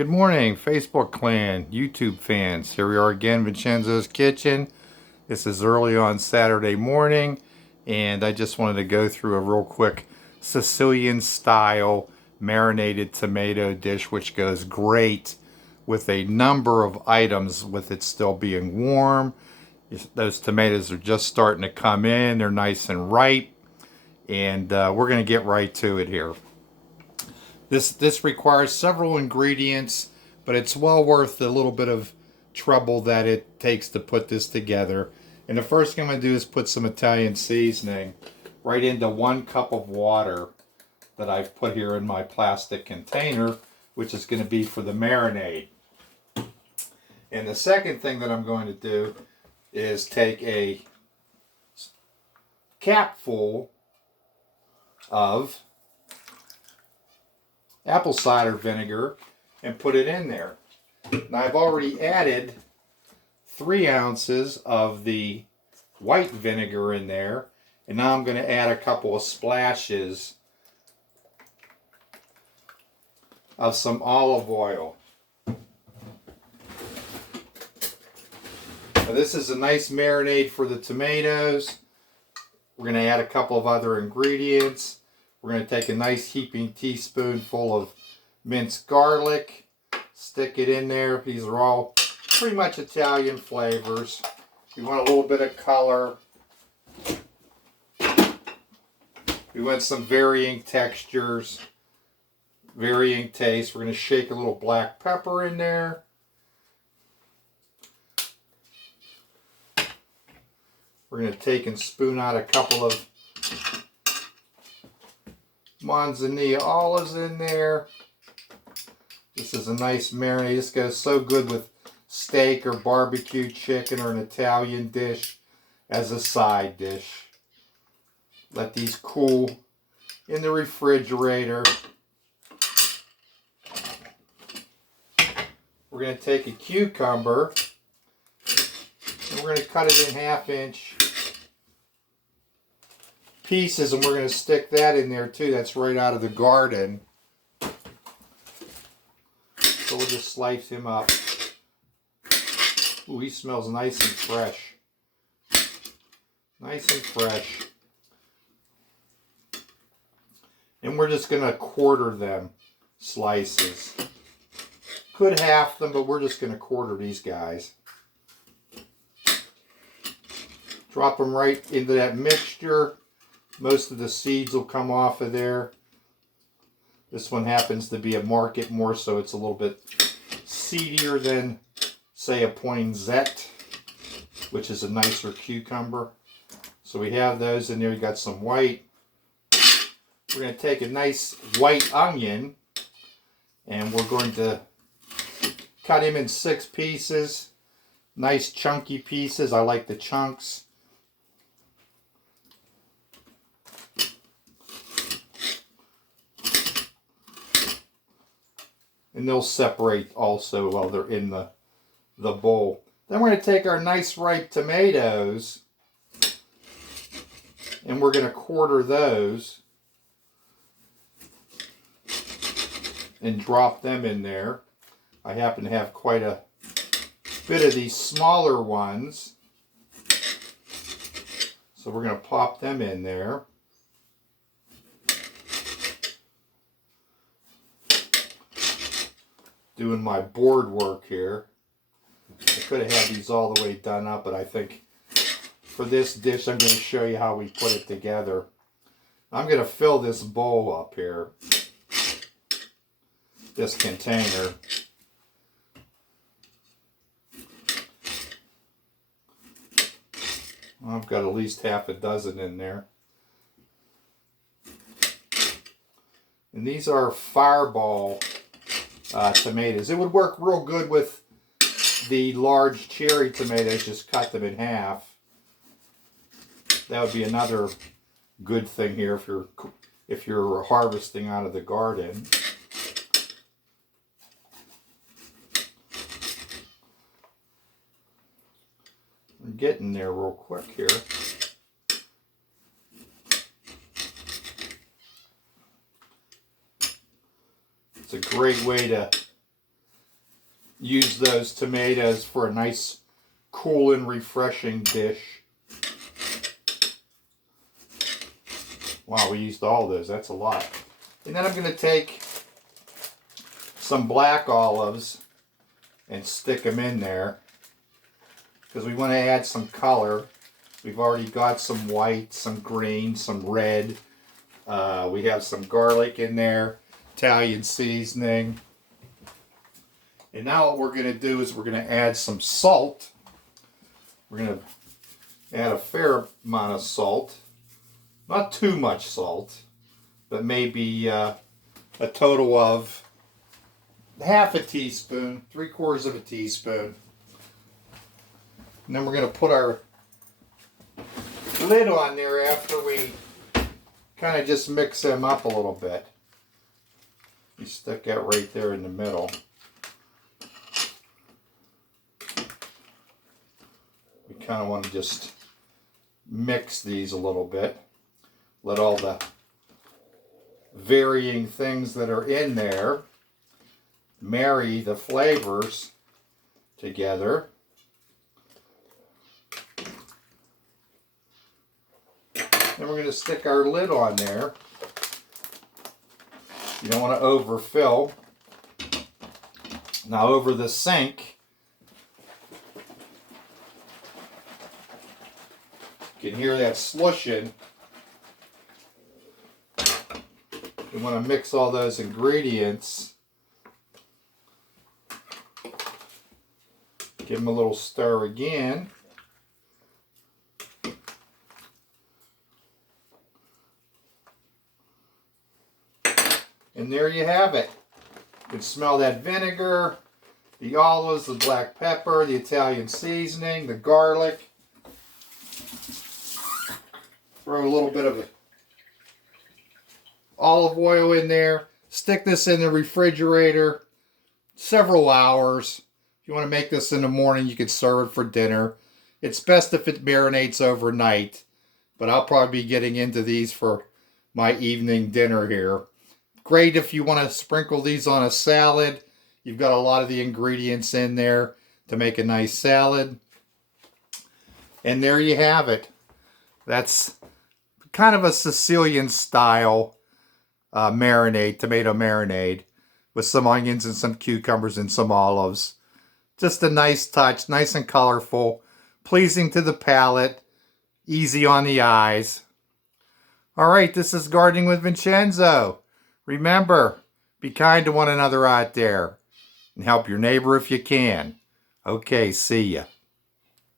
Good morning, Facebook clan, YouTube fans. Here we are again, Vincenzo's Kitchen. This is early on Saturday morning, and I just wanted to go through a real quick Sicilian style marinated tomato dish, which goes great with a number of items with it still being warm. Those tomatoes are just starting to come in. They're nice and ripe, and we're going to get right to it here. This requires several ingredients, but it's well worth the little bit of trouble that it takes to put this together. And the first thing I'm going to do is put some Italian seasoning right into 1 cup of water that I've put here in my plastic container, which is going to be for the marinade. And the second thing that I'm going to do is take a capful of apple cider vinegar and put it in there. Now I've already added 3 ounces of the white vinegar in there, and now I'm going to add a couple of splashes of some olive oil. Now this is a nice marinade for the tomatoes. We're going to add a couple of other ingredients. We're going to take a nice heaping teaspoonful of minced garlic, stick it in there. These are all pretty much Italian flavors. We want a little bit of color. We want some varying textures, varying tastes. We're going to shake a little black pepper in there. We're going to take and spoon out a couple of manzanilla olives in there. This is a nice marinade. This goes so good with steak or barbecue chicken or an Italian dish as a side dish. Let these cool in the refrigerator. We're going to take a cucumber and we're going to cut it in 1/2-inch pieces, and we're going to stick that in there too. That's right out of the garden. So we'll just slice him up. Ooh, he smells nice and fresh. Nice and fresh. And we're just going to quarter them slices. Could half them, but we're just going to quarter these guys. Drop them right into that mixture. Most of the seeds will come off of there. This one happens to be a market more, so it's a little bit seedier than, say, a poinsettia, which is a nicer cucumber. So we have those in there. We got some white. We're going to take a nice white onion, and we're going to cut him in 6 pieces. Nice chunky pieces. I like the chunks. And they'll separate also while they're in the bowl. Then we're going to take our nice ripe tomatoes and we're going to quarter those and drop them in there. I happen to have quite a bit of these smaller ones, so we're going to pop them in there. Doing my board work here. I could have had these all the way done up, but I think for this dish I'm going to show you how we put it together. I'm going to fill this bowl up here, this container. I've got at least 6 in there. And these are Fireball tomatoes. It would work real good with the large cherry tomatoes. Just cut them in half. That would be another good thing here if you're harvesting out of the garden. I'm getting there real quick here. It's a great way to use those tomatoes for a nice, cool and refreshing dish. Wow, we used all those. That's a lot. And then I'm going to take some black olives and stick them in there because we want to add some color. We've already got some white, some green, some red. We have some garlic in there, Italian seasoning. And now what we're going to do is we're going to add some salt. We're going to add a fair amount of salt. Not too much salt, but maybe a total of half a teaspoon, 3/4 of a teaspoon. And then we're going to put our lid on there after we kind of just mix them up a little bit. You stick that right there in the middle. We kind of want to just mix these a little bit. Let all the varying things that are in there marry the flavors together. Then we're going to stick our lid on there. You don't want to overfill. Now over the sink, you can hear that slushing. You want to mix all those ingredients. Give them a little stir again. And there you have it. You can smell that vinegar, the olives, the black pepper, the Italian seasoning, the garlic. Throw a little bit of olive oil in there. Stick this in the refrigerator several hours. If you want to make this in the morning, you could serve it for dinner. It's best if it marinates overnight, but I'll probably be getting into these for my evening dinner here. Great if you want to sprinkle these on a salad. You've got a lot of the ingredients in there to make a nice salad. And there you have it. That's kind of a Sicilian style marinade, tomato marinade, with some onions and some cucumbers and some olives. Just a nice touch, nice and colorful, pleasing to the palate, easy on the eyes. All right, this is Gardening with Vincenzo. Remember, be kind to one another out there and help your neighbor if you can. Okay, see ya.